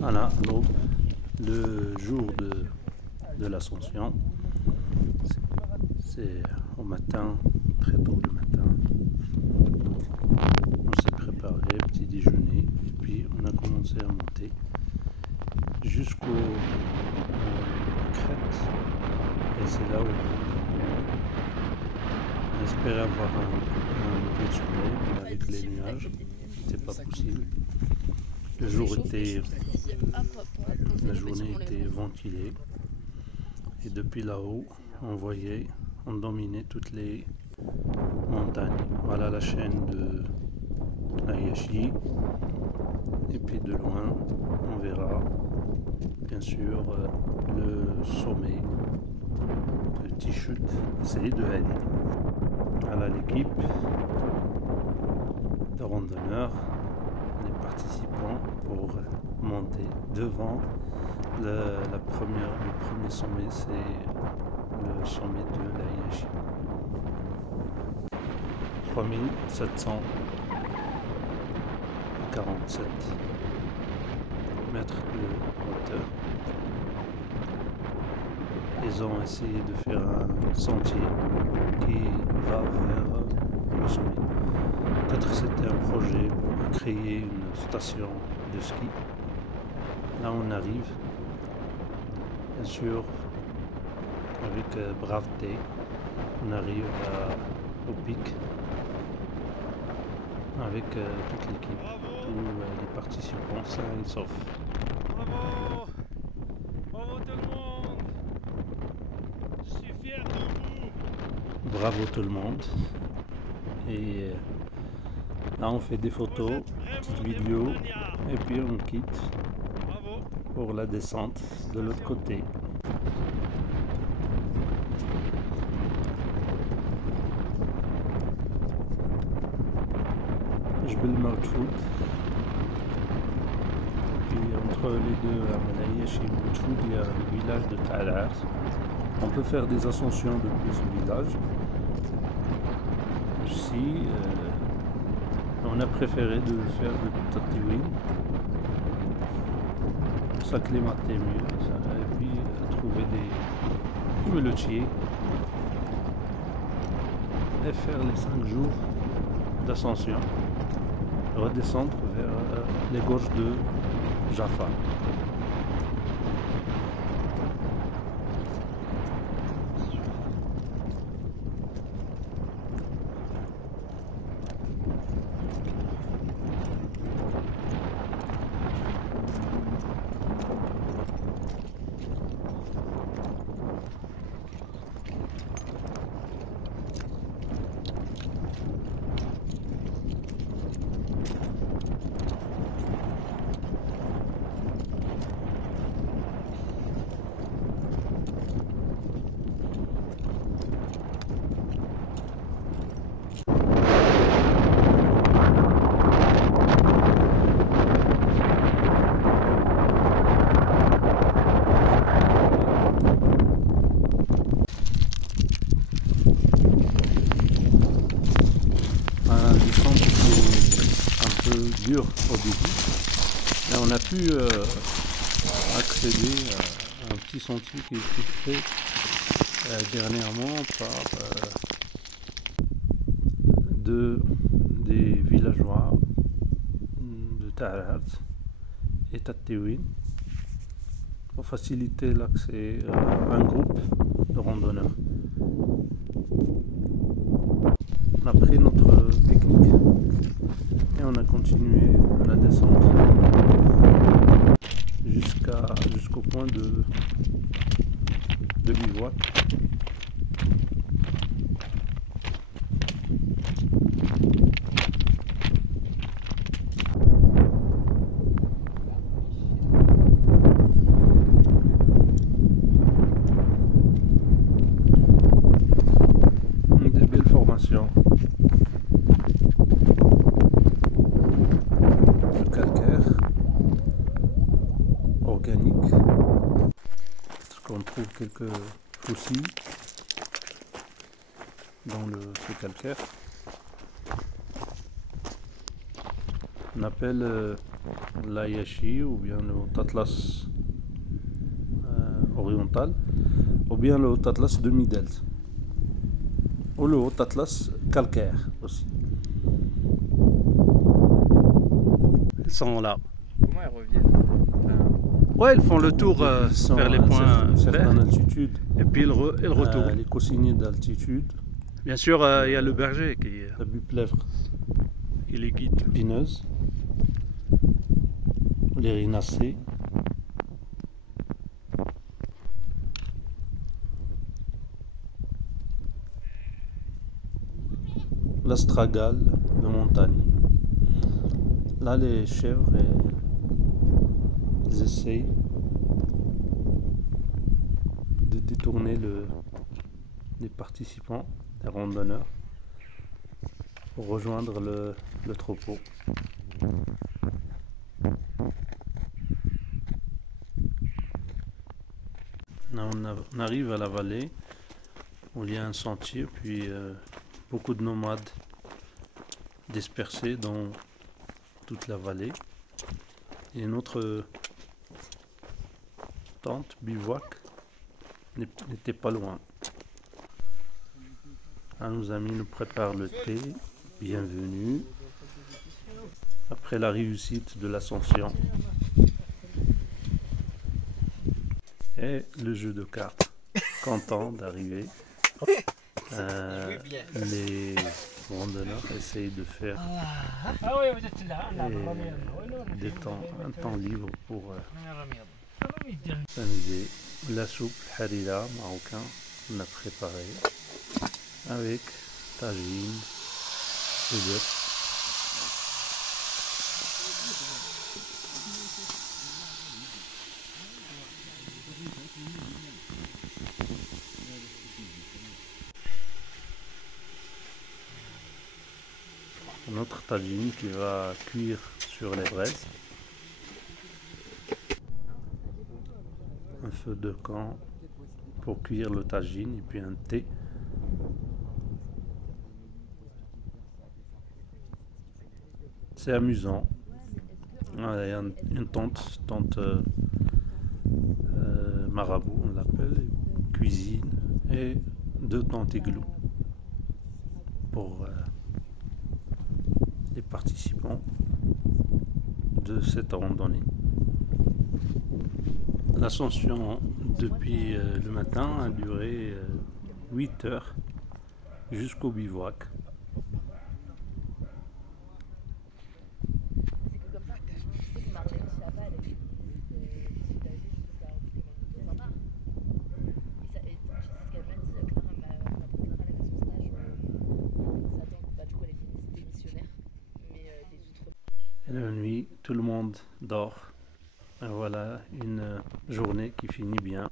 Voilà, donc le jour de l'ascension, c'est au matin, très tôt le matin. On s'est préparé, petit déjeuner, et puis on a commencé à monter jusqu'aux crêtes. Et c'est là où on espérait avoir un peu de soleil, mais avec les nuages, c'était pas possible. Le jour était, la journée était ventilée, et depuis là-haut, on dominait toutes les montagnes. Voilà la chaîne de l'Ayachi, et puis de loin, on verra bien sûr le sommet, le petit chute, c'est de Hadi. Voilà l'équipe de randonneurs, les participants pour monter devant le premier sommet, c'est le sommet de l'Ayachi. 3747 mètres de hauteur. Ils ont essayé de faire un sentier qui va vers le sommet. Peut-être c'était un projet pour créer une station de ski. Là on arrive, bien sûr, avec braveté, on arrive au pic avec toute l'équipe, tous les participants sains et saufs. Bravo! Bravo tout le monde! Je suis fier de vous! Bravo tout le monde! Et là on fait des photos, petites vidéos, et puis on quitte pour la descente de l'autre côté. Jbel Mawdfoud, puis entre les deux, à Melayesh et Mawdfoud, il y a le village de Ta'al. On peut faire des ascensions depuis ce village. Aussi, on a préféré de faire le Tatiwin pour s'acclimater mieux, et puis trouver des muletiers et faire les 5 jours d'ascension, redescendre vers les gorges de Jaffa. Dur au début, et on a pu accéder à un petit sentier qui a été fait dernièrement par des villageois de Ta'al et Tatiwin pour faciliter l'accès à un groupe de randonneurs. On a pris notre technique et on a continué la descente jusqu'au point de bivouac. Des belles formations. Organique, parce qu'on trouve quelques fossiles dans ce calcaire. On appelle l'Ayashi ou bien le Haut Atlas oriental ou bien le Haut Atlas demi-delta ou le Haut Atlas calcaire aussi. Elles sont là. Comment elles reviennent? Ouais, elles font le tour vers les points verts. d'altitude Et puis elles retournent. les cossignés d'altitude. Bien sûr, il y a le berger qui La buplèvre les guide. épineuse, les rhinacées. L'astragale de montagne. Là, les chèvres, ils essayent de détourner les participants, les randonneurs, pour rejoindre le troupeau. Là, on arrive à la vallée où il y a un sentier, puis beaucoup de nomades dispersés dans toute la vallée. Et notre tente, bivouac, n'était pas loin. Là, nos amis nous préparent le thé. Bienvenue. Après la réussite de l'ascension. Et le jeu de cartes. Content d'arriver. Les randonneurs essayent de faire un temps libre pour s'amuser. La soupe harira marocain, on a préparé avec tagine et d'œufs. Notre tagine qui va cuire sur les braises. Un feu de camp pour cuire le tagine et puis un thé. C'est amusant. Il y a une tente marabout, on l'appelle, cuisine et 2 tentes igloos pour les participants de cette randonnée. L'ascension depuis le matin a duré 8 heures jusqu'au bivouac. Et la nuit, tout le monde dort. Et voilà une journée qui finit bien.